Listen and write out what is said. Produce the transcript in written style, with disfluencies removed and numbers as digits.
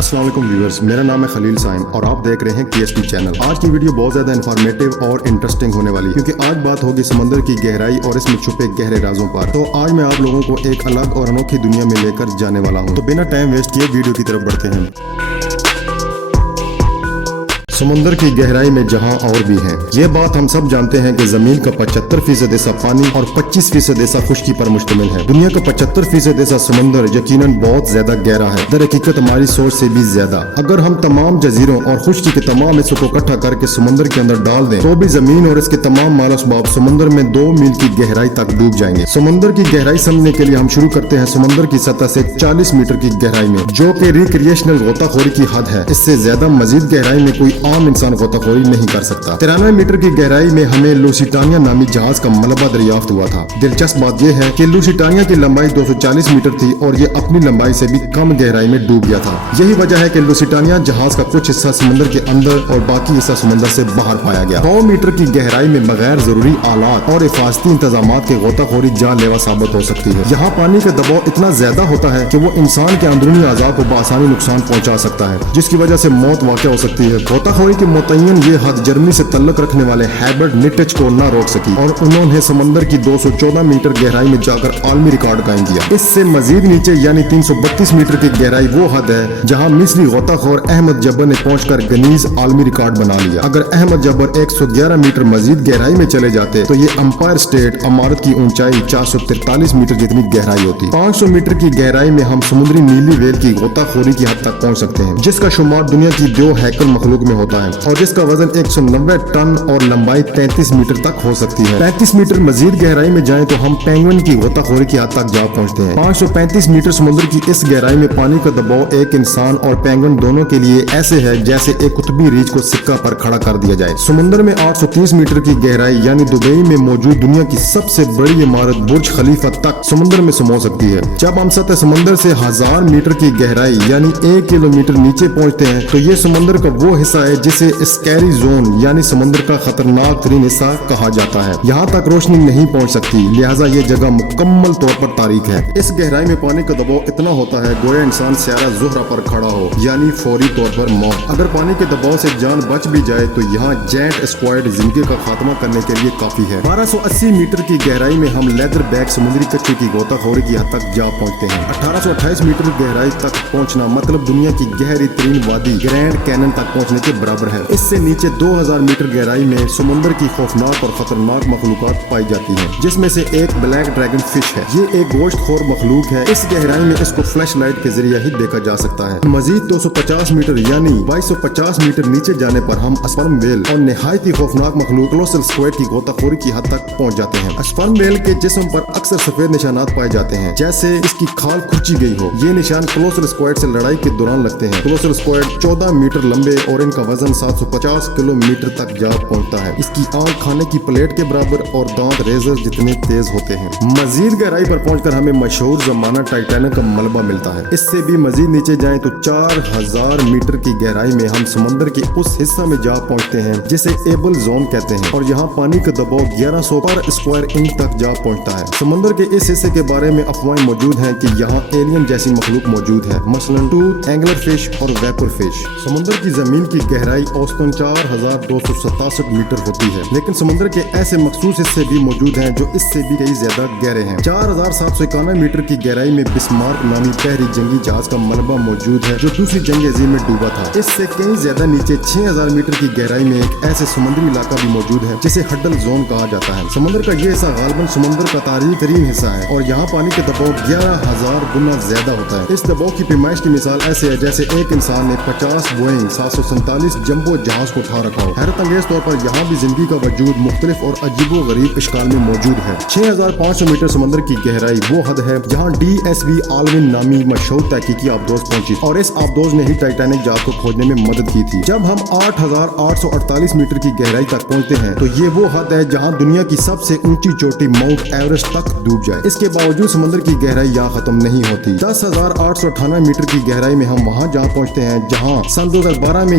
السلام علیکم ویورز، میرا نام ہے خلیل سائم اور آپ دیکھ رہے ہیں KSP چینل۔ آج کی ویڈیو بہت زیادہ انفارمیٹیو اور انٹرسٹنگ ہونے والی، کیونکہ آج بات ہوگی سمندر کی گہرائی اور اس میں چھپے گہرے رازوں پر۔ تو آج میں آپ لوگوں کو ایک الگ اور انوکھی دنیا میں لے کر جانے والا ہوں، تو بنا ٹائم ویسٹ کیے ویڈیو کی طرف بڑھتے ہیں۔ سمندر کی گہرائی میں جہاں اور بھی ہیں، یہ بات ہم سب جانتے ہیں کہ زمین کا 75% ایسا پانی اور 25% ایسا خشکی پر مشتمل ہے۔ دنیا کا 75% ایسا سمندر یقیناً بہت زیادہ گہرا ہے، در حقیقت ہماری سوچ سے بھی زیادہ۔ اگر ہم تمام جزیروں اور خشکی کے تمام حصوں کو اکٹھا کر کے سمندر کے اندر ڈال دیں تو بھی زمین اور اس کے تمام مال و اسباب سمندر میں 2 میل کی گہرائی تک ڈوب جائیں گے۔ سمندر کی گہرائی سمجھنے کے لیے ہم شروع کرتے ہیں سمندر کی سطح سے 40 میٹر کی گہرائی میں، جو کہ ریکریشنل غوطہ خوری کی حد ہے۔ اس سے زیادہ مزید گہرائی میں کوئی عام انسان غوطہ خوری نہیں کر سکتا۔ 93 میٹر کی گہرائی میں ہمیں لوسیٹانیا نامی جہاز کا ملبہ دریافت ہوا تھا۔ دلچسپ بات یہ ہے کہ لوسیٹانیا کی لمبائی 240 میٹر تھی اور یہ اپنی لمبائی سے بھی کم گہرائی میں ڈوب گیا تھا۔ یہی وجہ ہے کہ لوسیٹانیا جہاز کا کچھ حصہ سمندر کے اندر اور باقی حصہ سمندر سے باہر پایا گیا۔ 100 میٹر کی گہرائی میں بغیر ضروری آلات اور حفاظتی انتظامات کے غوطہ خوری جان لیوا ثابت ہو سکتی ہے۔ یہاں پانی کا دباؤ اتنا زیادہ ہوتا ہے کہ وہ انسان کے اندرونی اعضاء کو بآسانی نقصان پہنچا سکتا ہے، جس کی وجہ سے موت واقع ہو سکتی ہے۔ غوطہ خوری کی متعین یہ حد جرمنی سے تعلق رکھنے والے ہیبرٹ نیٹچ کو نہ روک سکی اور انہوں نے سمندر کی 214 میٹر گہرائی میں جا کر عالمی ریکارڈ قائم کیا۔ اس سے مزید نیچے یعنی 332 میٹر کی گہرائی وہ حد ہے جہاں مصری غوطہ خور احمد جبر نے پہنچ کر گنیز عالمی ریکارڈ بنا لیا۔ اگر احمد جبر 111 میٹر مزید گہرائی میں چلے جاتے تو یہ امپائر اسٹیٹ عمارت کی اونچائی 443 میٹر جتنی گہرائی ہوتی۔ 500 میٹر کی گہرائی میں ہم سمندری نیلی ویل کی غوطہ خوری کی حد تک پہنچ سکتے ہیں، جس کا شمار دنیا کی 2 ہیکل مخلوق میں ہوتا ہے اور جس کا وزن 190 ٹن اور لمبائی 33 میٹر تک ہو سکتی ہے۔ 35 میٹر مزید گہرائی میں جائیں تو ہم پینگوئن کی غوطہ خوری کی حد تک جا پہنچتے ہیں۔ 535 میٹر سمندر کی اس گہرائی میں پانی کا دباؤ ایک انسان اور پینگوئن دونوں کے لیے ایسے ہے جیسے ایک قطبی ریچھ کو سکہ پر کھڑا کر دیا جائے۔ سمندر میں 830 میٹر کی گہرائی یعنی دبئی میں موجود دنیا کی سب سے بڑی عمارت برج خلیفہ تک سمندر میں سمو سکتی ہے۔ جب ہم سطح سمندر سے 1000 میٹر کی گہرائی یعنی 1 کلومیٹر نیچے پہنچتے ہیں تو یہ سمندر کا وہ حصہ ہے جسے اسکیری زون یعنی سمندر کا خطرناک ترین حصہ کہا جاتا ہے۔ یہاں تک روشنی نہیں پہنچ سکتی، لہٰذا یہ جگہ مکمل طور پر تاریک ہے۔ اس گہرائی میں پانی کا دباؤ اتنا ہوتا ہے گویا انسان سیارہ زہرہ پر کھڑا ہو، یعنی فوری طور پر موت۔ اگر پانی کے دباؤ سے جان بچ بھی جائے تو یہاں جینٹ اسکوائڈ زندگی کا خاتمہ کرنے کے لیے کافی ہے۔ 1280 میٹر کی گہرائی میں ہم لیدر بیک سمندری کچھوے کی غوطہ خوری کی حد تک جا پہنچتے ہیں۔ 1828 میٹر گہرائی تک پہنچنا مطلب دنیا کی گہری ترین وادی گرینڈ کینن تک پہنچنے کے برابر ہے۔ اس سے نیچے 2000 میٹر گہرائی میں سمندر کی خوفناک اور خطرناک مخلوقات پائی جاتی ہیں، جس میں سے ایک بلیک ڈریگن فش ہے۔ یہ ایک گوشت خور مخلوق ہے۔ اس گہرائی میں اس کو فلیش لائٹ کے ذریعے ہی دیکھا جا سکتا ہے۔ مزید 250 میٹر یعنی 2250 میٹر نیچے جانے پر ہم اسپرم ویل اور نہایت ہی خوفناک مخلوق کولوسل اسکوائڈ کی غوطہ خوری کی حد تک پہنچ جاتے ہیں۔ اسپرم ویل کے جسم پر اکثر سفید نشانات پائے جاتے ہیں جیسے اس کی کھال کھرچی گئی ہو۔ یہ نشان کولوسل اسکوائڈ سے لڑائی کے دوران لگتے ہیں۔ کولوسل اسکوائڈ 14 میٹر لمبے اور ان کا وزن 750 کلو میٹر تک جا پہنچتا ہے۔ اس کی آنکھ کھانے کی پلیٹ کے برابر اور دانت ریزر جتنے تیز ہوتے ہیں۔ مزید گہرائی پر پہنچ کر ہمیں مشہور زمانہ ٹائٹینک کا ملبہ ملتا ہے۔ اس سے بھی مزید نیچے جائیں تو 4000 میٹر کی گہرائی میں ہم سمندر کے اس حصہ میں جا پہنچتے ہیں جسے ایبل زون کہتے ہیں اور یہاں پانی کا دباؤ 1100 پر اسکوائر انچ تک جا پہنچتا ہے۔ سمندر کے اس حصے کے بارے میں افواہیں موجود ہیں کہ یہاں ایلین جیسی مخلوق موجود ہے، مثلاً ٹوتھ اینگلر فش اور ویپر فش۔ سمندر کی زمین کی گہرائی اوسطاً 4267 میٹر ہوتی ہے، لیکن سمندر کے ایسے مخصوص حصے بھی موجود ہیں جو اس سے بھی کئی زیادہ گہرے ہیں۔ 4791 میٹر کی گہرائی میں بسمارک نامی بحری جنگی جہاز کا ملبہ موجود ہے جو دوسری جنگ عظیم میں ڈوبا تھا۔ اس سے کئی زیادہ نیچے 6000 میٹر کی گہرائی میں ایک ایسے سمندری علاقہ بھی موجود ہے جسے ہڈل زون کہا جاتا ہے۔ سمندر کا یہ حصہ غالباً سمندر کا تاریک ترین حصہ ہے اور یہاں پانی کے دباؤ 11000 گنا زیادہ ہوتا ہے۔ اس دباؤ کی پیمائش کی مثال ایسے ہے جیسے ایک انسان نے 50 بوئنگ 747 جمبو جہاز کو اٹھا رکھا ہو۔ حیرت انگیز طور پر یہاں بھی زندگی کا وجود مختلف اور عجیب و غریب اشکال میں موجود ہے۔ 6500 میٹر سمندر کی گہرائی وہ حد ہے جہاں DSV آلون نامی مشہور تحقیقی آبدوز پہنچی اور اس آبدوز نے ہی ٹائٹینک جہاز کو کھوجنے میں مدد کی تھی۔ جب ہم 8848 میٹر کی گہرائی تک پہنچتے ہیں تو یہ وہ حد ہے جہاں دنیا کی سب سے اونچی چوٹی ماؤنٹ ایورسٹ تک ڈوب جائے۔ اس کے باوجود سمندر کی گہرائی یہاں ختم نہیں ہوتی۔ 10898 میٹر کی گہرائی میں ہم وہاں جہاں پہنچتے ہیں جہاں سن 2012 میں